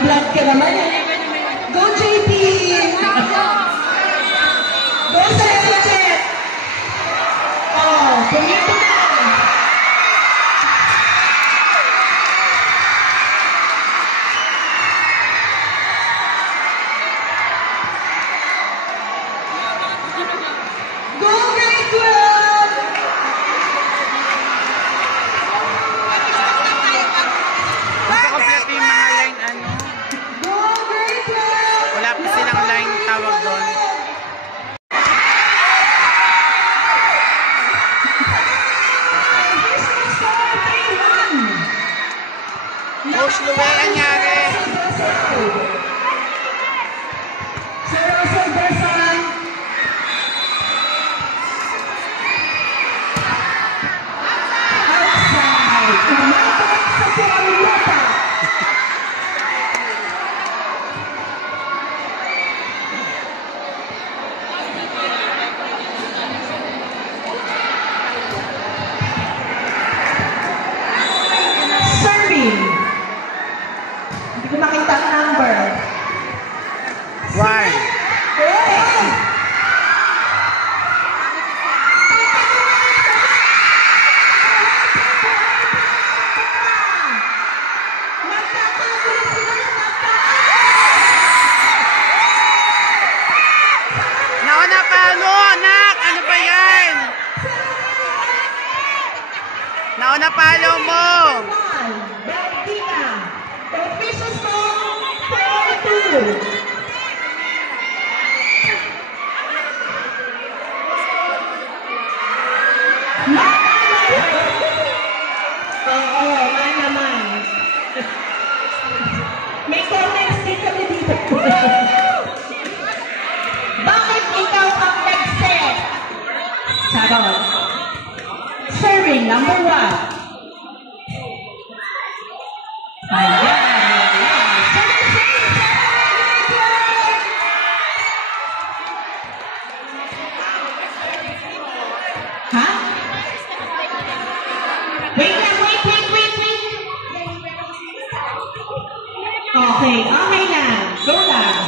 vlog ka naman eh. Go, JP! Go, Sir! Oh, pumito na! Go, grade 12! Kompleto yung mga line, ano? Go, grade 12! Wala pa silang line tawag doon. Coach Luel, anyari? Sir Russell Bersan. Outside. Umabot sa Suamilota. Serving. Hindi ko makita ang number. One. Hey! Magkakagulo sila ng Nauna palo, anak! Ano ba yan? Nauna palo mo! Beltina. The official score, 4-2. Oo, man naman. May comments din kami dito. Bakit ikaw ang nag-set? Sarot. Serving number 1. Ayan. Ha? Wait lang, wait. Okay na. Go lang.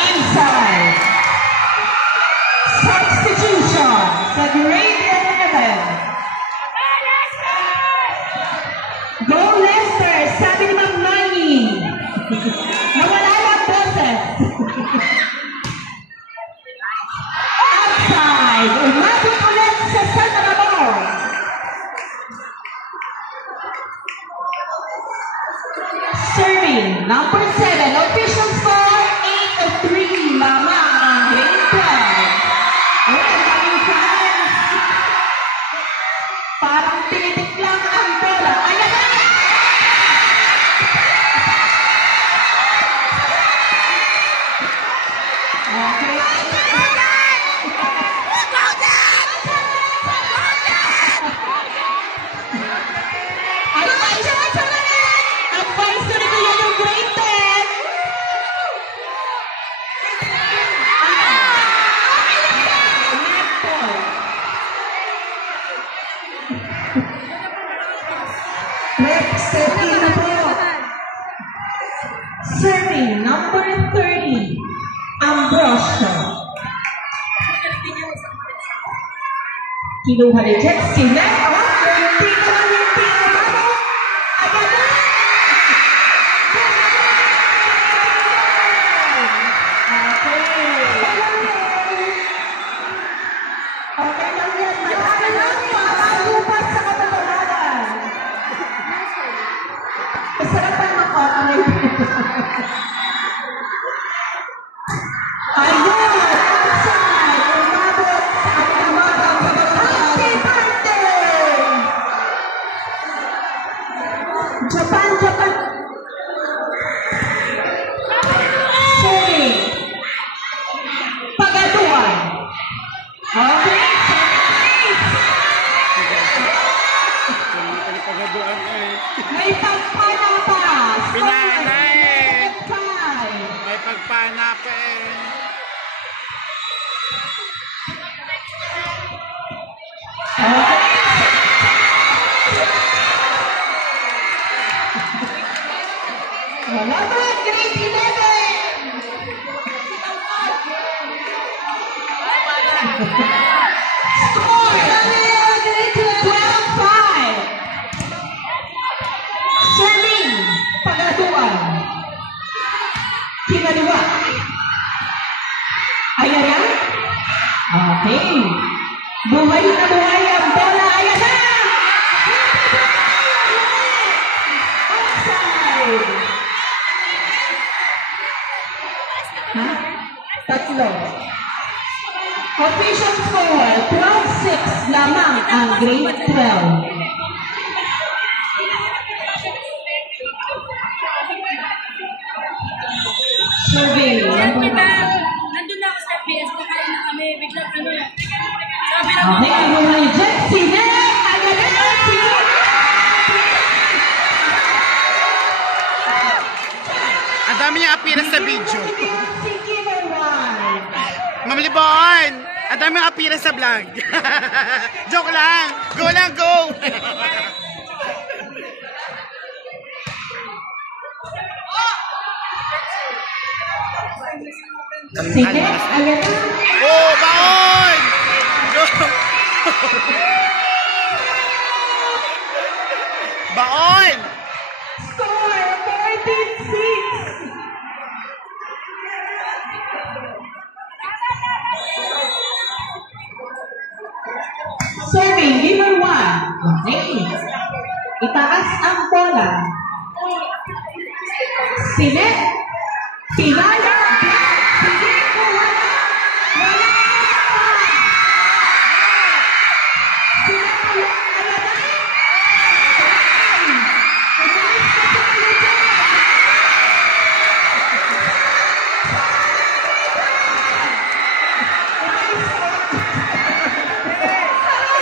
Inside. Substitution sa grade 11. Go Lester! Sabi ni Ma'am Manny. Nawala yung boses. Outside. Umabot ulit sa Santa Ramon. Serving number 7. Official score 8-3. Mama ang grade 12. Oh, ang daming fans. Parang tinitik lang ang bola. Ayan na! Okay. Advisory ko yan yung grade 10. Rep, setting na po. Serving number 30, Ambrosio. Kinuha ni Jet Sinet. Hindi naman yung pinababo. Ayan na! Okay lang yan. Marami lang makakupas sa katotohanan. Masarap pa naman ko. Ayun! Outside! Umabot sa ating mga Number grade 11. Score 12-5. Serving Pagatuan. Kinaliwa. Ayan na. Okay. Buhay na buhay ang bola. Ayan na. Outside. Ha? Tatlo. Official score, 12-6 lamang ang grade 12. Survey. Nandun na ako sa PS, kakain na kami, biglang ano, sabi na Okay, ano na yung jet? Sine! Ayan na! Sine! Ang dami niya appearance sa video. Sige, Marwan. Ma'am Libon, ang dami niya appearance sa vlog. Joke lang. Go lang, go. Sige, ayan na. Oh, baon! Go. Baon! Score, 14-6. Serving, number 1. Okay. Itaas ang bola. Sinet. Pinala. Sige ko, wala. Wala. Sinet, ayan na. Umalis ka sa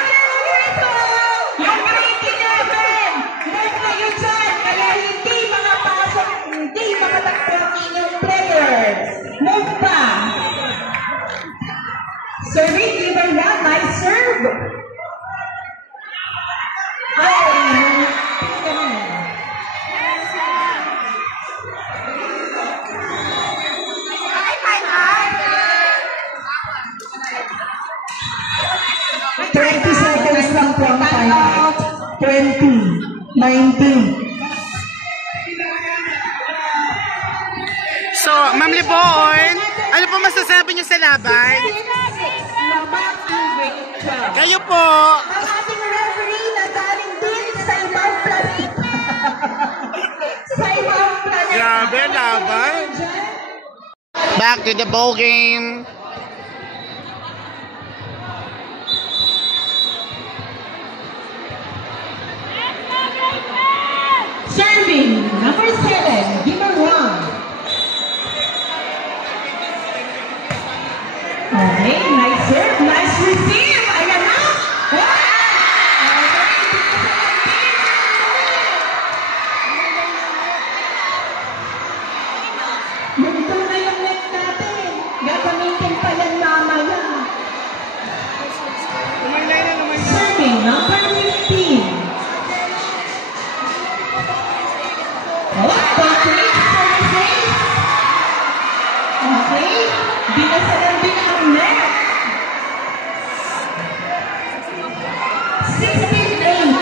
kayo dyan. Yung grade 11, move kayo dyan, kaya hindi makapasok, hindi makatakbo ang inyong players. Move pa. Serving number 1, nice serve. Ay, tingnan mo. Twenty seconds lang po ang time out. 20, 19. So, Ma'am Libon, ano po masasabi niyo sa laban? Lamang ang grade 12. Kayo po. Ang ating referee na galing din sa ibang planet. Sa ibang planet. Grabe, laban. Back to the ball game. Serving, number 7, giver 1. Okay, nice serve, nice receive. Ayan na. Ganito na yung net natin. Gagamitin pa yan mamaya. Serving, number 15. Complete services. Okay. Binasalan din ang net. 16-8.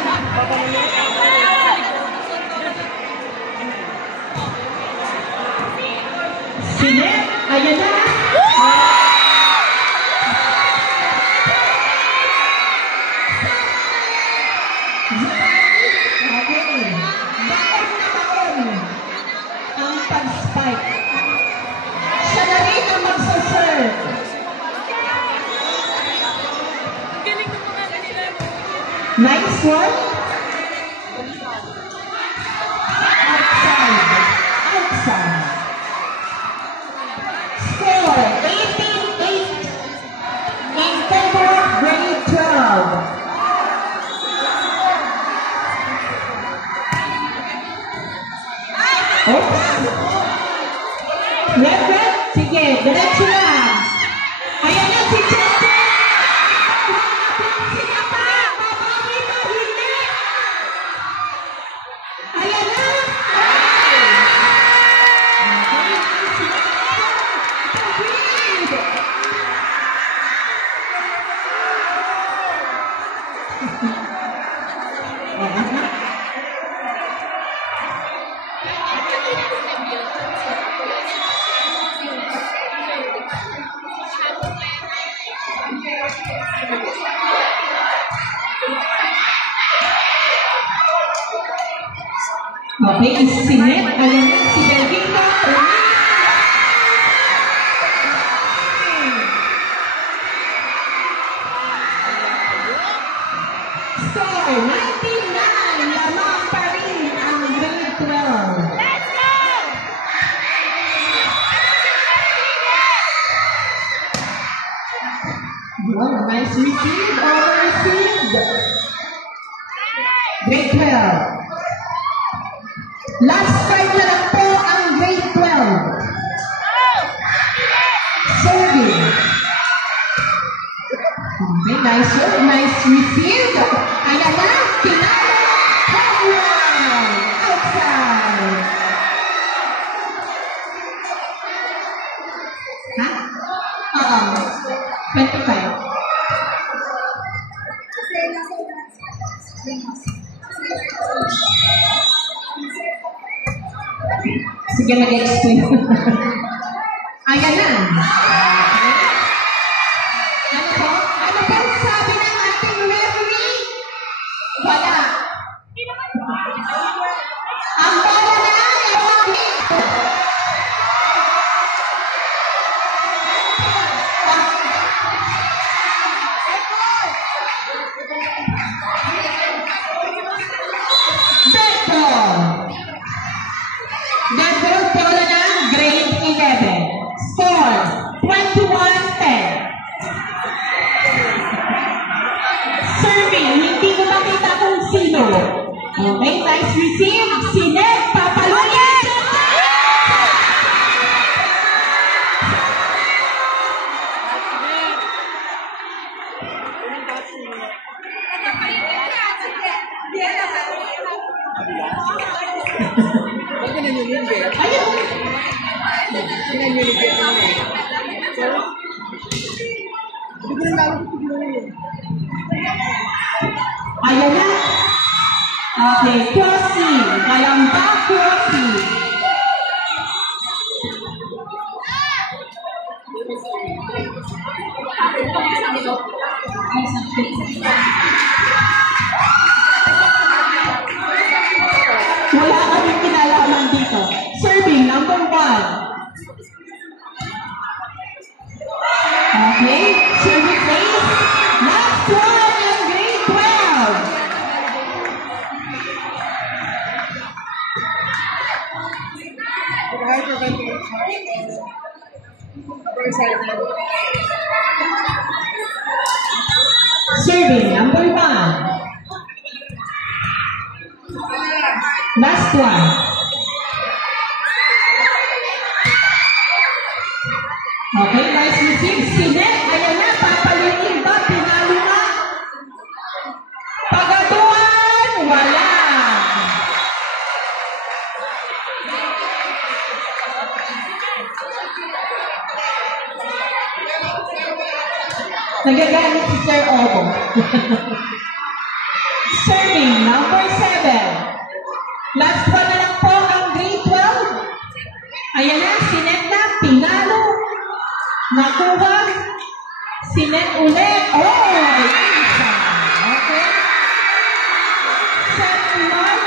Sinet. Ayan na. Okay. Baon na baon ang pag-spike. Siya na rin ang magsaserve. galing ng mga kanila. Nice one. Outside. Outside. Score 18-8 in favor of grade 12. Oops. Red. Sige, diretso lang. Ayan na si Cheche. Sila pa. Babawi ba? Hindi. Okay, Sinet. Ayan na, si Belvita. Score 99. Lamang pa rin ang grade 12. Let's go! Wow, nice receive. Over received. Grade 12. Last strike na lang po ang grade 12. Serving. Okay, nice work. Nice receive. Ayan na. Tinalo. Home run. Outside. Ha? Oo. 25. Sige, mag-explain. Ayan na. Ano po? Ano po sabi ng ating referee? Wala. Ang bola na Netball bola ng grade 11. Score 21-10. Serving, hindi ko makita kung sino. Okay, nice receive. Sinet, papaluin. Ayan na. Okay, crossing. Kalamba crossing. Wala kaming kinalaman dito. Serving, number 1. Okay, serving please. Last one in grade 12. Serving, number 1. Last one. Okay, nice receive. Sinet, ayan na, papalitin ba? Pinalo na. Pagatuan, wala. Nagagalit si Sir Obo. Serving, number 7. Last one na lang po ang grade 12. Ayan na, Sinet na, pinalo. Nakuha. Sinet ulit. Oh, isa. Okay. 7-1.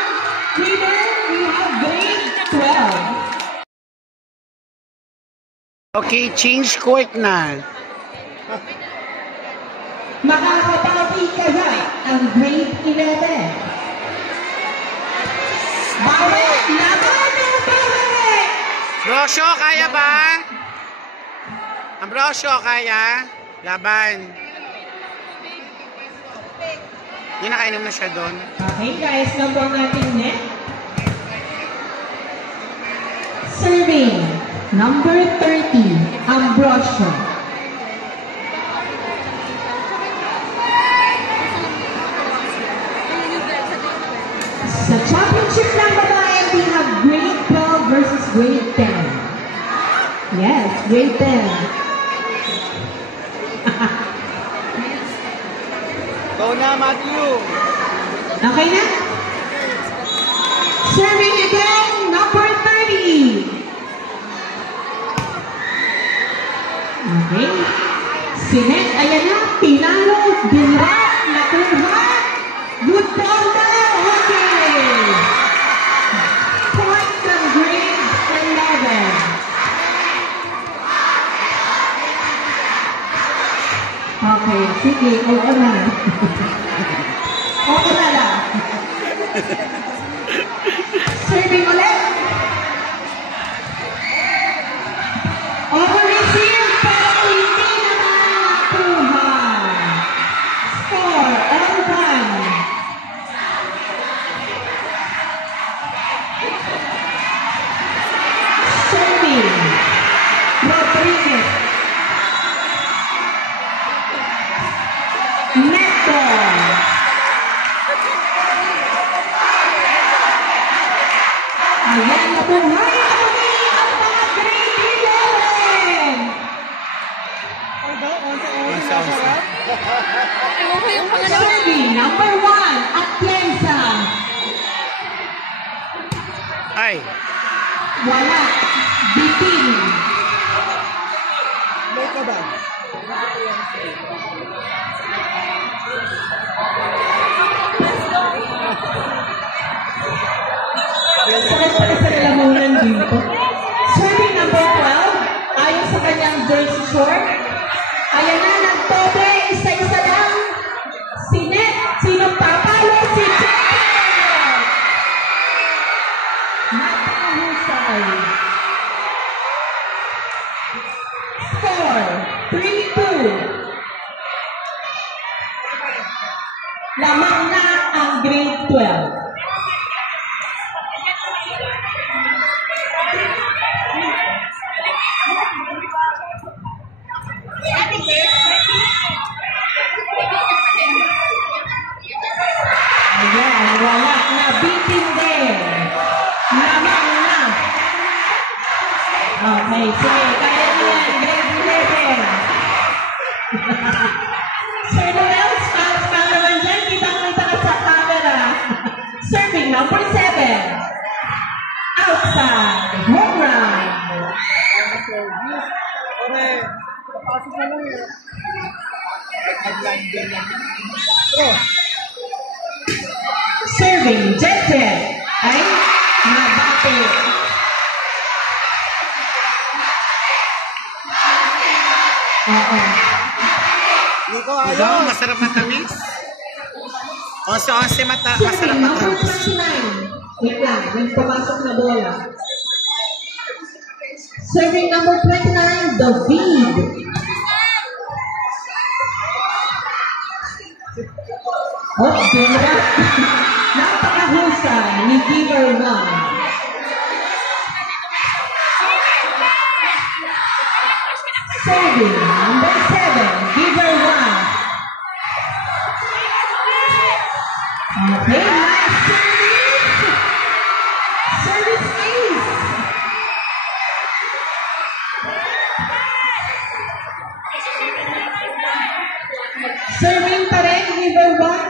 Winner, we have grade 12. Okay, change court na. Makakabawi kaya ang grade 11. Bawi! Laban ng bawi! Brosyo, kaya ba? Ambrosio, kaya? Laban. Yun, nakainom na siya doon. Okay guys, number ang ating net. Serving, number 30, Ambrosio. Sa championship ng babae, we have grade 12 versus grade 10. Yes, grade 10. Go na, Matthew. Okay na? Serving again, number 30. Okay. Sinet, ayan na. Pinalo, dinrap, nakuha. Good ball na. Okay. sige, oo na. Oo na lang. Serving ulit. Over-receive, pero hindi naman nakuha. Score, all one. Serving, Rodriguez. Neto. Ayan, nabuhay na muli ang mga grade 11. Serving, number 1, Atienza. Ay. Wala, bitin. Sakit pala sa lalamunan dito. Serving number 12, ayon sa kanyang jersey short. Ayan na, nagtobe, isa-isa lang. Si Net, sinong papalo? Si Jacob! Napakahusay. Score, 3-2. Lamang na ang grade 12. Ayan, wala. Nabitin din. Lamang na. Okay, sige. Kaya niya. Grade 11. Sir Noel, smiles pa naman dyan. Kitang-kita ka sa camera. Serving number 7. Outside. Home run. Serving, Jetset. Ay, nabate. Oo. Nico, ayun. Masarap matamis. 11-11 masarap Serving, number matamis. 29. Wait lang, may pumasok na bola. Serving number 29, David. Oh, Dura. Napakahusay ni Giver 1. Serving number 7, Giver 1. Okay, nice service. Service ace. Serving pa rin, Giver 1.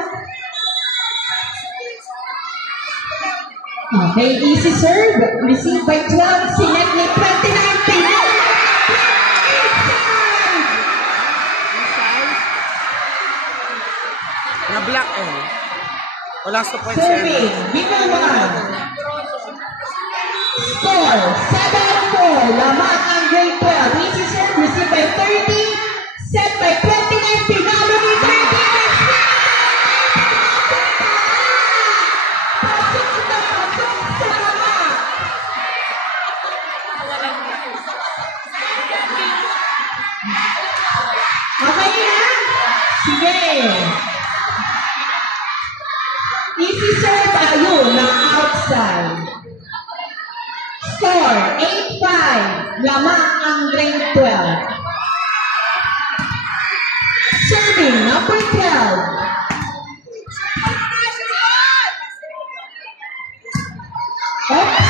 Okay, easy serve. Received by 12. Sinet ni 29. Pinal. Na-black eh. Walang support Serving, Giver 1. Score, 7-4. Lamang ang grade 12. Easy serve. Received by 30. Set by 29. Pinalo ni 30. Okay na? Sige. Easy serve, ayun, ng outside. Score, 8-5. Lamang ang grade 12. Serving, number 12. Oops.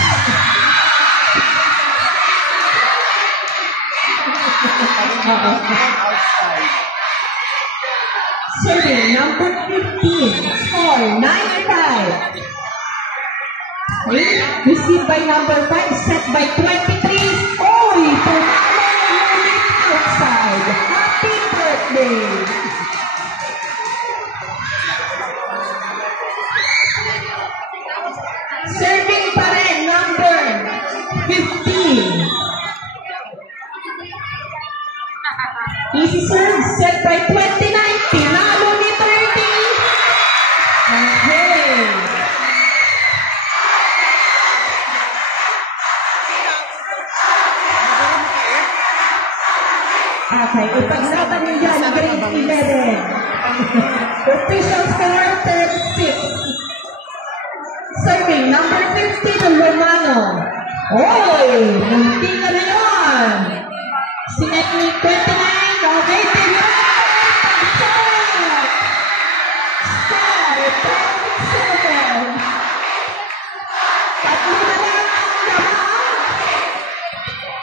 Serving, number 15. Score, 9-5. Okay. Received by number 5. Set by 23. Oy! Pumalo ng unit outside. Happy birthday! Serving pa rin, number 15. Easy serve, set by 29. Okay. Okay, ipaglaban niyo dyan, grade 11. Official score, 36. Serving, number 15, Romano. Oy, munti ka na yun. Sinet ni 29, okay, Pinay. Star, 27. Tatlo na lang ang lamang.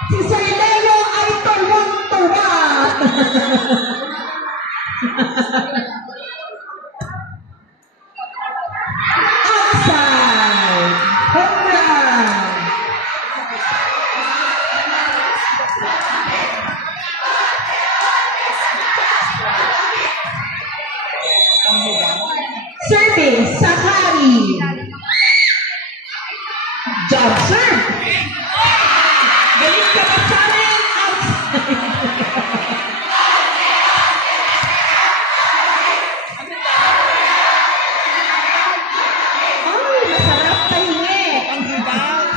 Si Sir Leo ay tuwang-tuwa. Outside. Home run. Serving, Sakari. Job serve. Galing ka pa sa amin. Outside. Ay, masarap tahingi.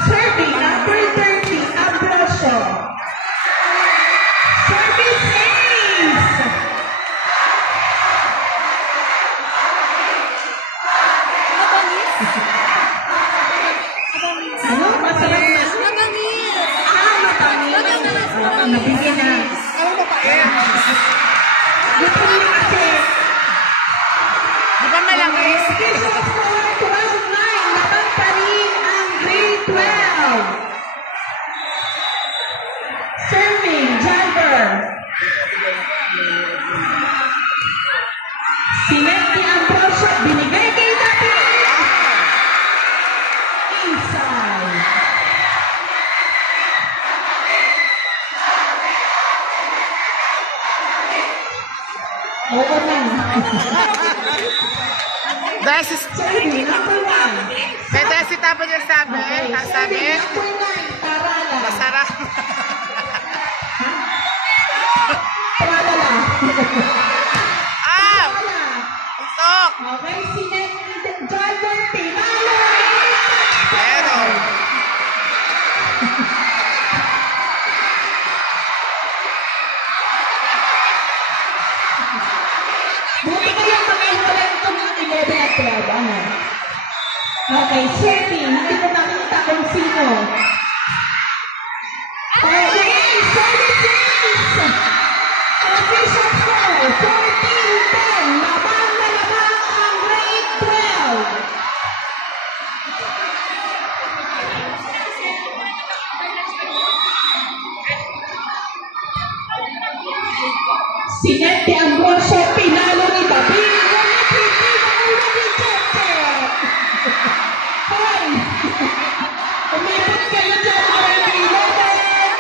Serving, number 30, Ambrosio. Service ace. Ano? Masarap na. Matamis. Nabigyan na. Gusto niyo kasi. Di ba malaki? Official score, 12-9. Laban pa rin ang grade 12. Serving, Jagger. Sinet ni Ambrosio. Binigay kay David. Inside. Oo na. Dahil si... Serving, number 1. May dahil si Tabo niya sabi. Sabi, Number 9, Tarala. masarap. Tarala. Ah! Tarala. Usok! Okay, sinet ni Jagger. Pinalo. Pero... Buti kayong mag-iwalan ito ng 11 at 12. Ano? Okay, serving. Hindi ko makita kung sino. Okay, services. Official score, 14-10. Labang na labang ang grade 12. Sinet ni Ambrosio, pinalo ni David. Ngunit hindi na rejected. Hoy! Umipot kayo dyan, grade 11.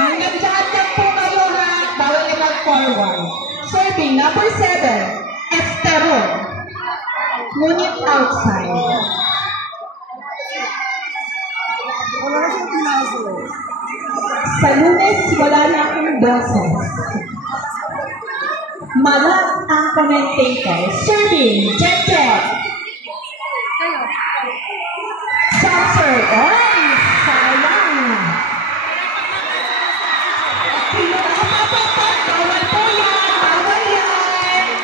Hanggang dyan lang po kayo ha. Bawal na mag-forward. Serving, number 7, Estero. Ngunit outside. Sa Lunes, wala na akong boses. Malat ang commentator. Serving, Jet. Saucer. Ay, sayang. Bawal po yan. Bawal yan.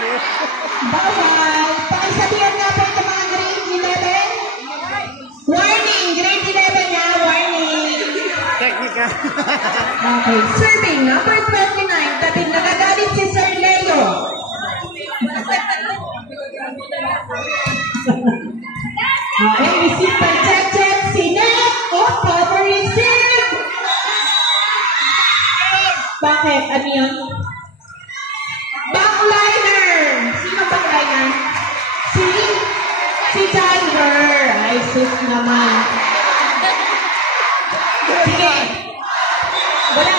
Bawal. Pakisabihan nga po ito mga grade 11. Warning, grade 11 nga. Warning. Technical. Okay, serving number 29, tabing nagagalit si Sir Leo. Okay, receive by Jet, Sinet, cover receive. Bakit? Ano yun? Backliner. Sino backliner? Si Tiger. Ay, sus naman. Sige. Wala.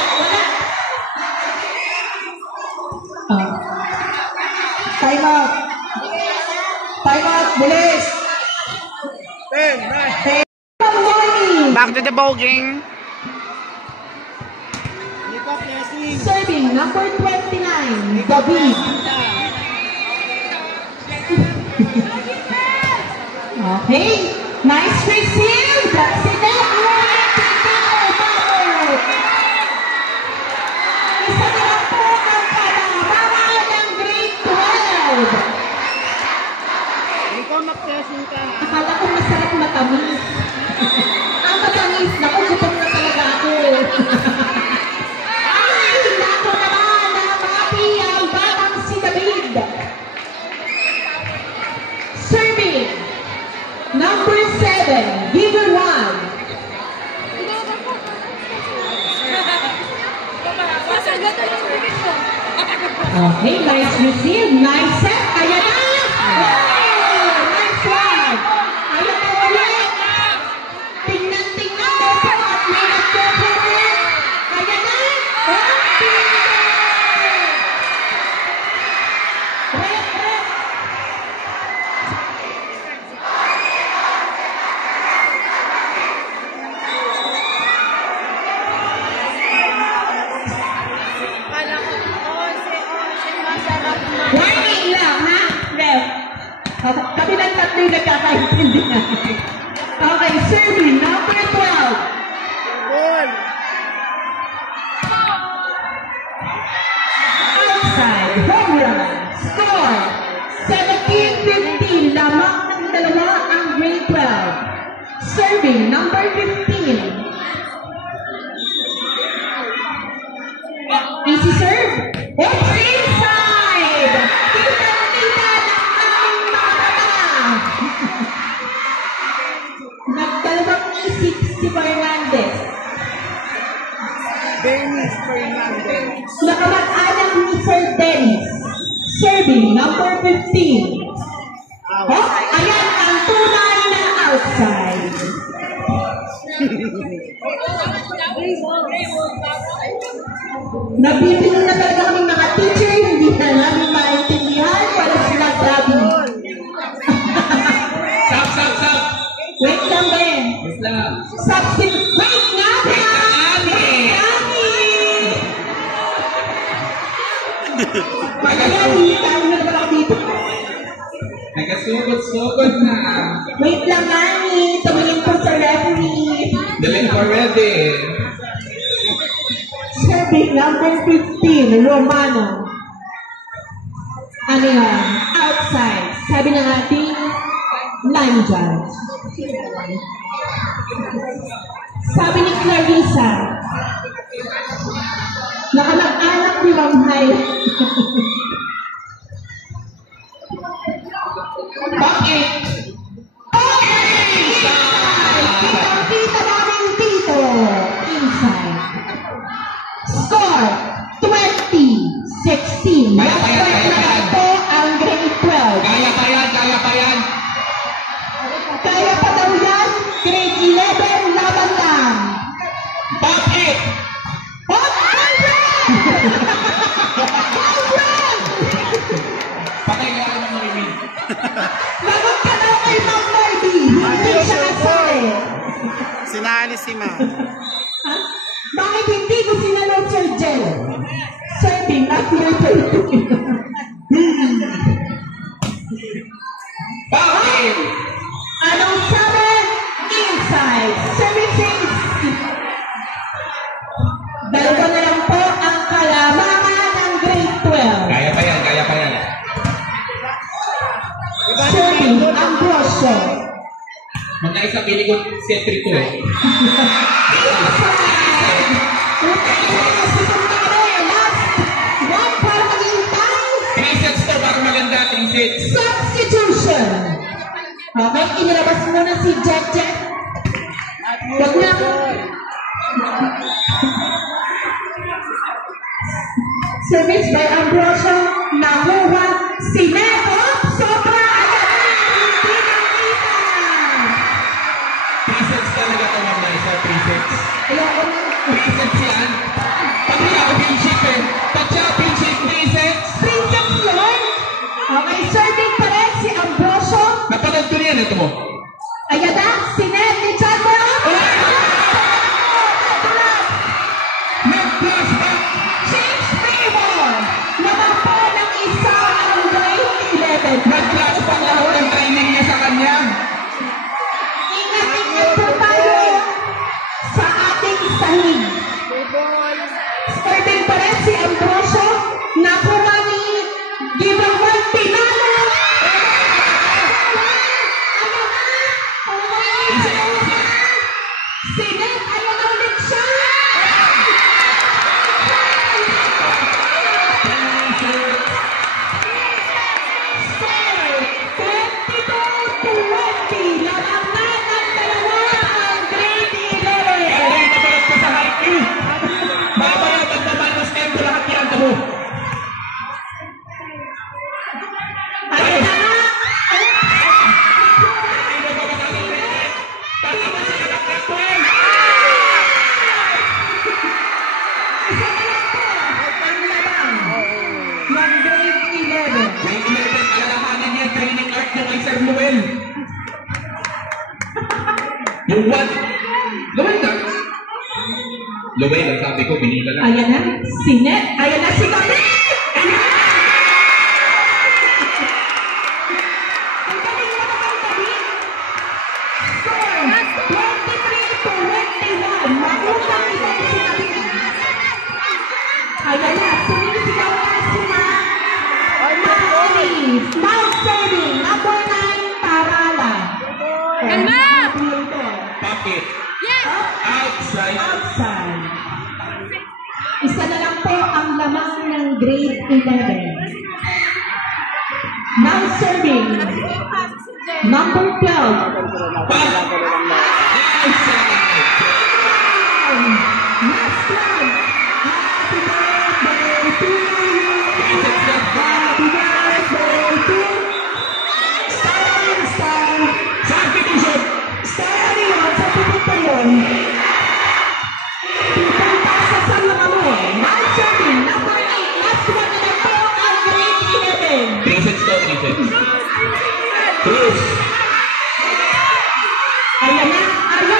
Time out. Bilis. Warning. Back to the bowling. Serving number 29, David. Okay. Nice receive. Si Network. Isa na lang po ang kalamangan ng grade 12. Ikaw mag-testing ka. Akala ko masarap matamis. Ang matamis. Naku, gutom na talaga ako. Ay, naku naman. Namati ang batang si David. Serving. Number 7. Giver 1. Okay, nice receive. Nice set. Ayan na. Wow! Nice one. Ayan na ulit. Tingnan mo po at may nagpo-correct. Ayan na. Red. Warning lang, ha? Ref. Kami lang tatlo yung nagkakaintindihan. Okay, serving number 12. Goal. Outside, home run. Score, 17-15. Lamang ng dalawa ang grade 12. Serving number 15. Easy serve. It's inside! Kita-kita ng aming mga mata. Nagdalawang isip si Fernandez. Dennis Fernandez. Nakamag-anak ni Sir Dennis. Serving number 15. Oh, ayan ang tunay na outside. Nabibili na talaga kami mga teacher, hindi na namin maintindihan wala sila sabi. Sab. Wait lang Ben. Wait lang. Substitute. Wait nga Ben. Magaling, tayo na naman ako dito. Nagasugod-sugod na. Wait lang Ani, tumingin po sa referee. Daling already. Serving number 15, Romano. Ano yan? Outside. Sabi ng ating line judge. Sabi ni Clarissa, nakamag-anak ni Mamhay. Bakit? Kita namin dito. Inside. Score, 20-16. Kaya Last pa yan, point kaya na pa yan. ito ang grade 12. Kaya pa yan. Kaya pa daw yan, grade 11, laban lang. Bakit? Hot 100! Patay ka naman mga imin. Lagot ka daw kay Ma'am Mardy. Hindi siya kasali. Sinali si Ma. Ha? Bakit hindi ko sinalot Sir Jel? Serving number 13. Bakit? Anong sabi? Inside. 76. Dalawa na lang po ang kalamangan ng grade 12. Kaya pa yan. Serving Ambrosio. Mga isa pilikot setri ko eh. One para maging time. 3 sets to para maganda. 3 sets. Substitution. Okay, inilabas muna si Jack. Wag na. Service by Ambrosio. Nakuha si Neto. Sobra agad. Hindi nakita. 3 sets talaga ito mga isa. 3 sets. Ayoko na. 3 sets yan. Pag championship eh. Pag championship 3 sets. Princess yun. Okay, serving pa rin si Ambrosio. Napanood ko niyan ito mo. Ayan na, si Ned ni Chandler. Nag-flashback. James Favor. Naman po ng isa ang grade Yung one. Laway ka. Laway lang sabi ko, binita lang. Ayan na, Sinet. Ayan na, si Kami! Ang galing mo naman, Kami. Score, 23-21. Mautang ito si Kami. Ayan na, sumisigaw na si Mami. Mount serving, number 9, Tarala. Ganda! Pocket. Yes! Outside. Outside. Isa na lang po ang lamang ng grade 11. Now serving, number 12. Outside. Last one. Happy birthday to you. Happy birthday to you. Star. Substitution. Star yun, sa pupunta yun. Pupunta sa Salamanca. Now serving, number 8. Last one na lang po ang grade 11. 3 sets daw, 3 sets. Cruz. Ayan na, ayan na!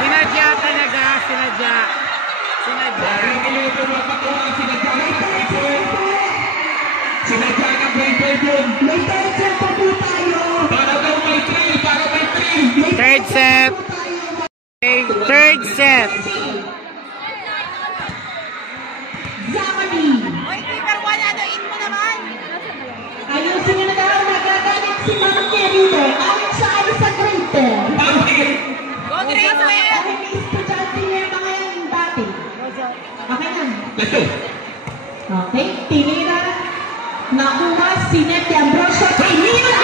Sinadya talaga, sinadya. Sinadya. Ito mga patuwa, sinadya ng grade 12. Sinadya ng grade 12 yun. May third set pa po tayo. Para daw may thrill, para may thrill. Third set. Okay, third set. Zamani. Oy, Peter, wala na in mo naman. Ayusin nyo na daw, nagagalit si Ma'am Kerito. Ayon siya ay sa grade 10. Bakit? Go, Grace, Dahil may estudyante niya mga yan dati. Okay na. Let's go. Okay, tinira. Nakuha si Nete Ambrosio. Tinira!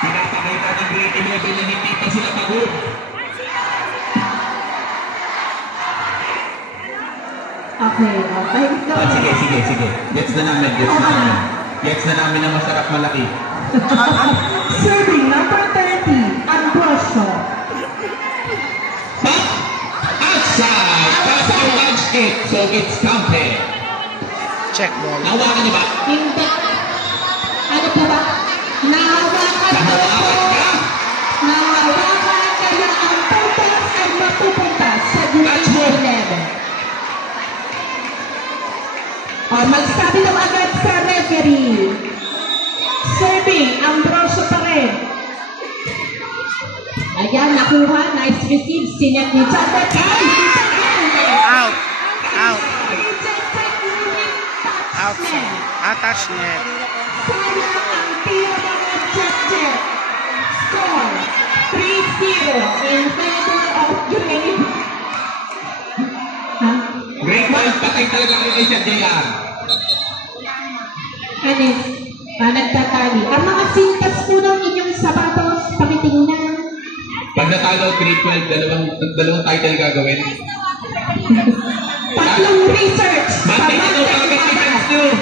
Pinapakita ng grade 11 na hindi pa sila pagod. Okay, okay. Go. Sige. Gets na namin. Gets na namin na masarap malaki. Serving number 30, Ambrosio. But outside, that's our lunch kick, so it's counted. Check ball. Nahawakan niyo ba? Hindi. Ano po ba? Nahawakan ko po. Nahawakan kaya ang purpose ay mapupunta sa That's grade good. 11. Magsabi lang agad sa referee. Serving, Ambrosio pa rin. Ayan, nakuha. Nice receive. Sinet ni Chanda. Out. Out. Outside. Attach net. Sayang ang tiro ng Chester. Score 3-0 in favor of grade. Ha? Grade 12, patay talaga kayo kay Sir JR. Anis, nagtatali. Ang mga sintas po ng inyong sapatos, pakitingnan. Pag natalo grade 12, dalawang title gagawin. Tatlong research. Matay ito para kay defense nyo.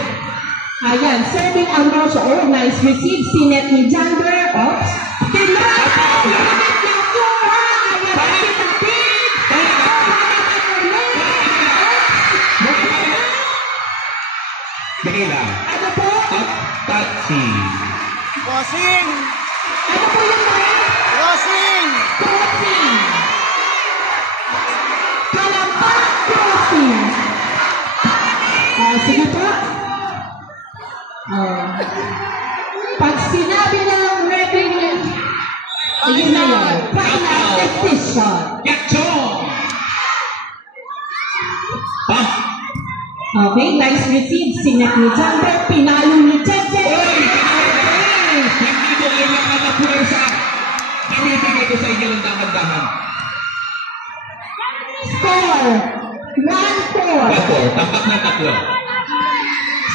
Ayan, serving Ambrosio. Oh, nice receive. Sinet ni Jander. Oops. Tinara! Bakit nakuha? Ayan, si Tapit. Sige lang. Ano po? Touchy. Crossing. Ano po yung mga? Crossing. Crossing. Kalampak crossing. Sige po. Pag sinabi ng referee, ayun na yun. Final decision. Get on! Pump! Okay, nice receive. Sinet ni Jander. Pinalo ni Jeje. Oy! Hindi ko kailangan na puwersa. Namibigay ko sa inyo ng dahan-dahan. Score 1-4. 4, tampak na 3.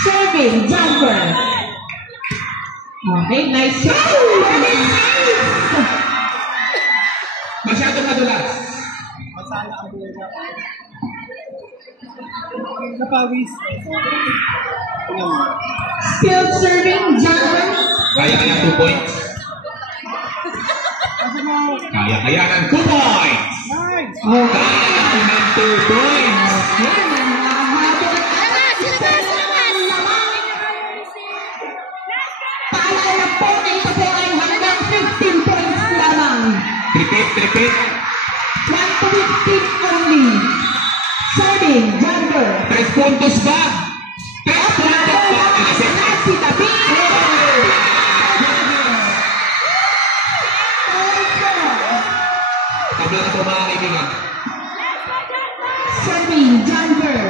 Serving, Jumper. Okay, nice shot. Masyadong madulas. Still serving, Jumper. Kaya 2 points. Kaya ng 2 points. Okay. Kaya ng 2 points. Okay, mga habol. Repeat. 1 to 15 only. Serving, Jumper. 3 puntos ba? 3 puntos ba? Ayan na si David. Tabla na po mga kaibigan. Serving, Jumper.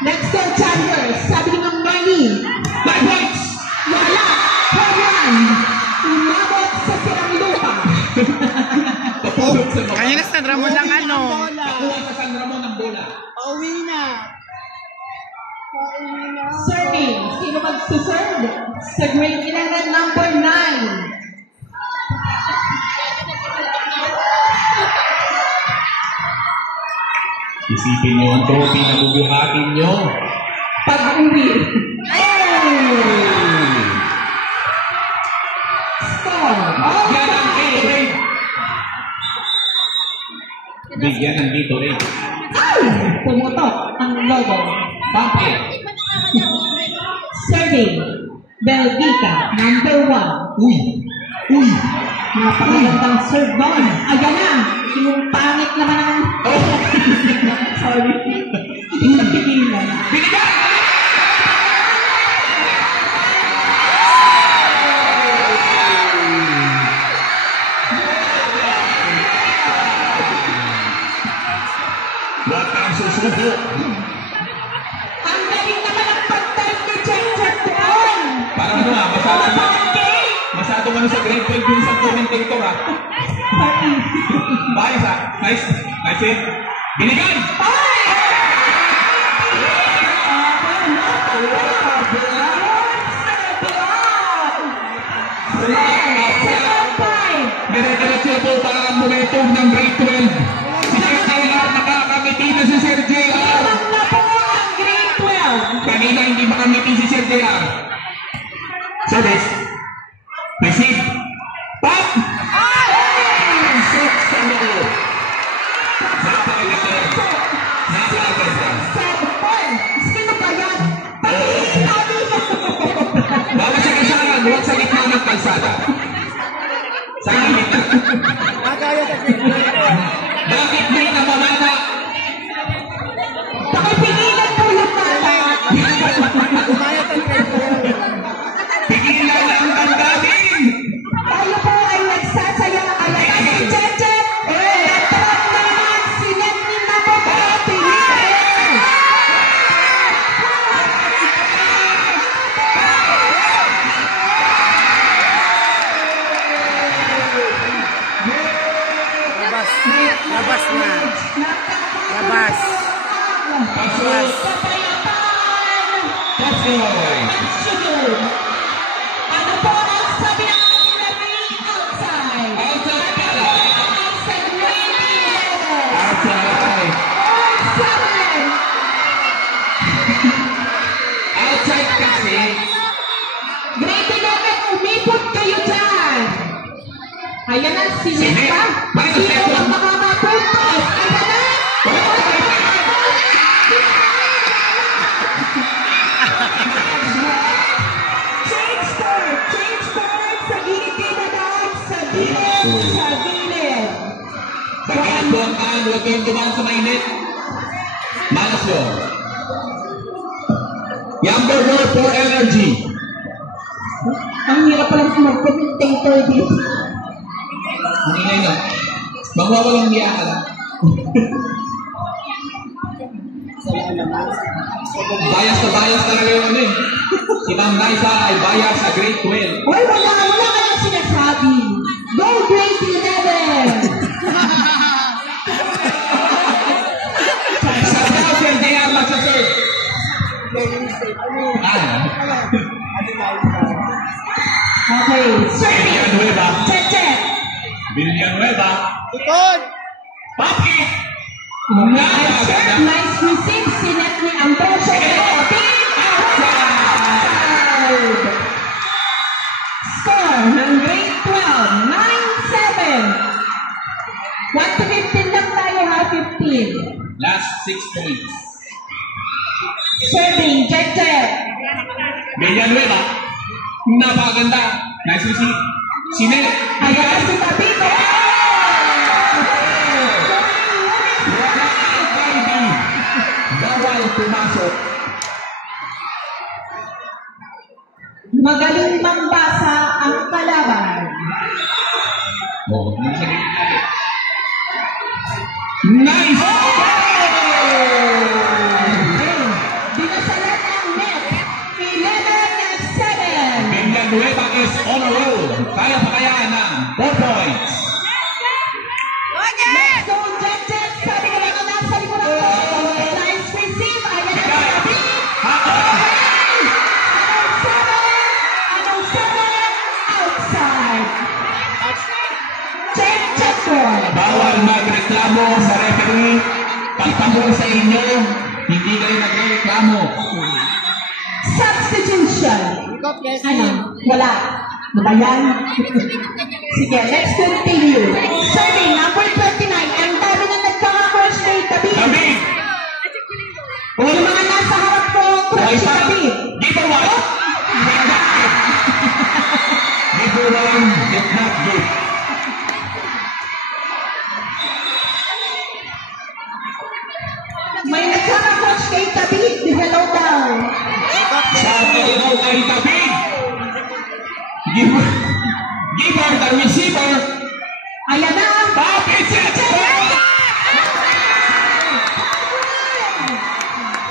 Let's go, Jumper. Sabi ni Mang Marnie. 5 points! Wala. Home run. Umabot sa sirang lupa. Papulog sa mga. Kanina San Ramon lang ano. Nakuha sa San Ramon ng bola. Pauwi na. Serving. Sino magsuserve? Sa grade 11, number 9. Isipin nyo ang trophy na bubuhatin nyo. Pag-uwi. Oh! Score. Bigyan ng Gatorade. Bigyan ng Gatorade. Ay! Pumutok ang logo. Pump it. Serving. Belgica, number 1. Uy! Napakagandang serve doon. Ayan na. Yung pangit naman ang... Oh! Sorry. Hindi na pigilan. Binigyan! Huwag kang susubo. Ang galing naman ang pag-type ni Jacob doon. Parang ano masyado ka na sa grade 12 yung isang commentator ha. Bias ha. Nice hit. Binigyan! Dire-diretso po para ang momentum ng grade 12. Si Sir JR nakakangiti na si Sir JR. Na po ang grade 12. Kanina hindi makangiti si Sir JR. Service. Receive. Pop! Shoot sa loob. Napakaganda. Sino ba yan? Bawat sa kasaran, huwag sa gitna ng kalsada. Sa gitna. Bakit may namamana? Pakipigilan po yung bata. Pigilan ang tanggalin! Tayo po ay nagsasaya. Ayan na si Cheche. Natawag na naman si Netni na po po. Pinigil. Labas na. Labas. Pasok! Pasok! Ano po ang sabi ng ating referee? Outside. Outside pala! Outside grade 11. Outside! Outside kasi, Grade 11, umipot kayo dyan. Ayan na, sinet Sinet. pa. Bakit Sino second? ang makakapuntos? Ayan na. Change board. Sa gilid kayo na doon. Sa gilid. sa gilid po ang kaan, huwag kayong dumaan sa mainit. Malas yun. Younger girl for energy. Ang hirap palang mag-commentator dito. Ang ingay na. Magwawalang niya ka lang. Bias na bias talaga yung ano eh. Si Ma'am Naisa ay bias sa grade 12. Uy, wala kayong sinasabi. Go grade 11. Sa daw, Sir JR magsaserve. Okay, serving. Villanueva. Cheche. Villanueva. Ikot! Papi! Nice serve, nice receive. Sinet ni Ambrosio. Score ng grade 12, 9-7. 1 to 15 lang tayo ha, 15. Last 6 points. Serving, Cheche. Villanueva. Napakaganda. Nice receive. Sinet. Ayan na si David. Bawal pumasok. Magaling mambasa ang kalaban. Nice! Dinasalan ang net. 11-7. Villanueva is on a roll. Kaya pa kaya ng 4 points. Let's go, Jet. Sabi ko lang na nasa likod ako. Nice receive. Ayan na si David. Anong 7? Outside. Check boy. Bawal magreklamo sa referee. Pagpamura sa inyo, hindi kayo nagreklamo. Substitution. Ano? Wala. Ano ba yan? Sige, let's continue. Serving number 29. Ang dami na nagkaka-crush kay David. David! Yung mga nasa harap ko, crush si David. Give a one. Give a one. It's not good. May nagkaka-crush kay David. Hello daw. Sabi daw kay David. Give her the receiver. Ayan na. Pop, it's it!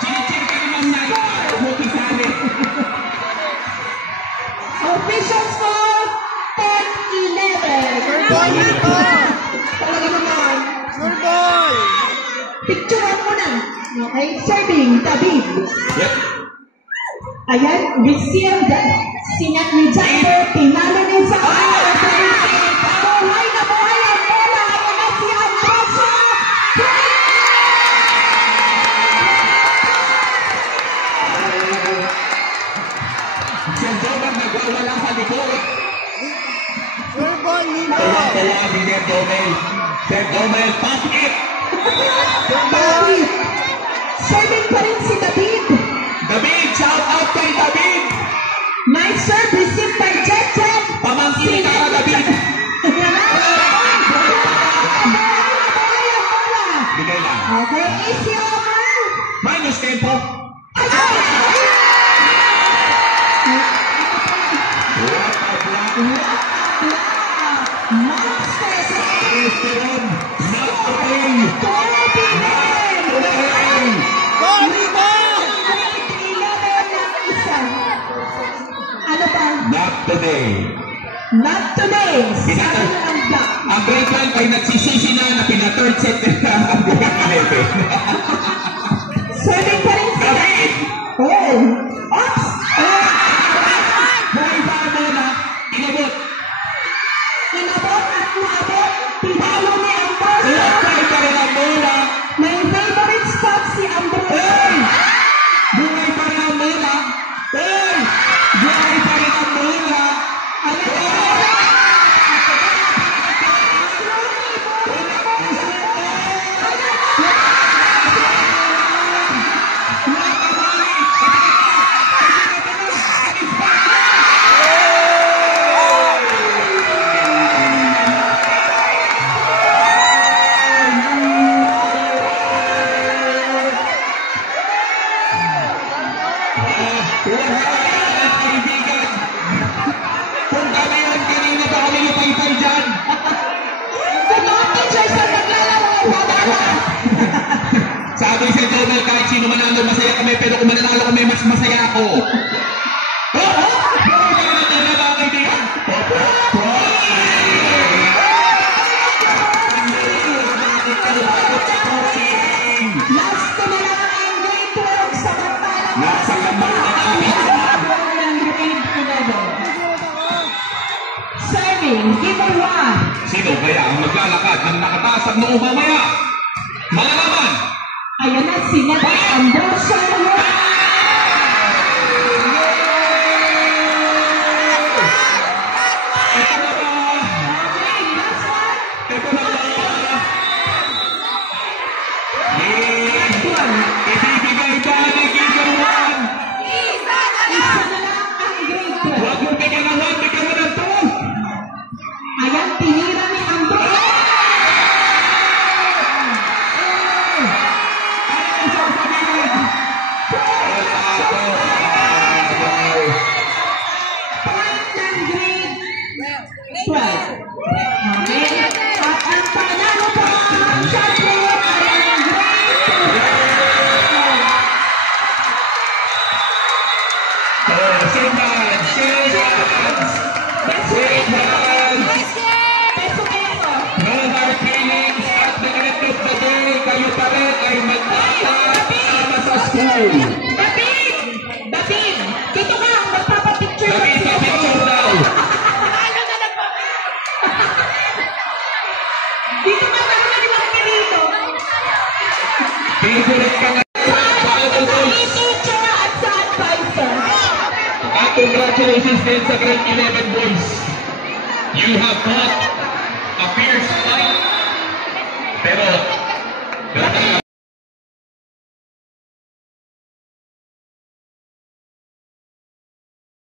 Chinichin ka naman na ito. Buti sali. Official score, 10-11. Talaga naman. Picturean mo na. Okay, serving, David. Yep. Ayan, receive sinat ni Jumbo, pinalo ni Zara. Buhay na buhay ang bola. Ayan na si Ambrosio. Si Joman nagwawala sa likod. Wala si Sir Jomel. Sir Jomel, pop it! David. Serving pa rin si David. David, shout out kay David! Nice serve, received by Jet. Pamangkin ka ka, David! Bigay lang. Okay, easy over. Minus tempo. Esteban, not today. Ano pa? Not today. Not today. Sabi ng angka. Ang grade 1 ay nagsisisi na pina-third set na ang grade 11. Serving pa rin si David! Oh! Ops! Buhay ba mo na inabot? Inabot at naabot. Pinalo ni Ambrosio. Buhay pa rin ang bola. May favorite spot si Ambrosio. Buhay pa rin ang bola. Buhay pa rin ang bola. Kung kami yan, kanina pa kami lupay-pay dyan. Kung mga teachers ang naglalaro, wala. Sabi si Jomel, kahit sino manalo, masaya kami, pero kung mananalo kami, mas masaya ako. Last ko na lang ang grade 12 sa Kampalang. Nasa kamay na namin. Ng grade 11. Serving, give a one. Sino kaya ang maglalakad ng nakataas ang noo mamaya? Malalaman! Ayan na si Neta Ambrosio. Ito na ba? Okay, last one. Ito na ba? Ibibigay ba ni Gigawan? Isa na lang ang grade 12. Huwag mo bigyan ng 1, bigyan mo ng David! David! Dito ka! Magpapapicture ka David, sila picture daw. Dito ka! Nakakalilang ka rito! Favorite ka nga. Final boys. Teacher at sa advisor. At congratulations din sa grade 11 boys. You have fought a fierce fight. Pero,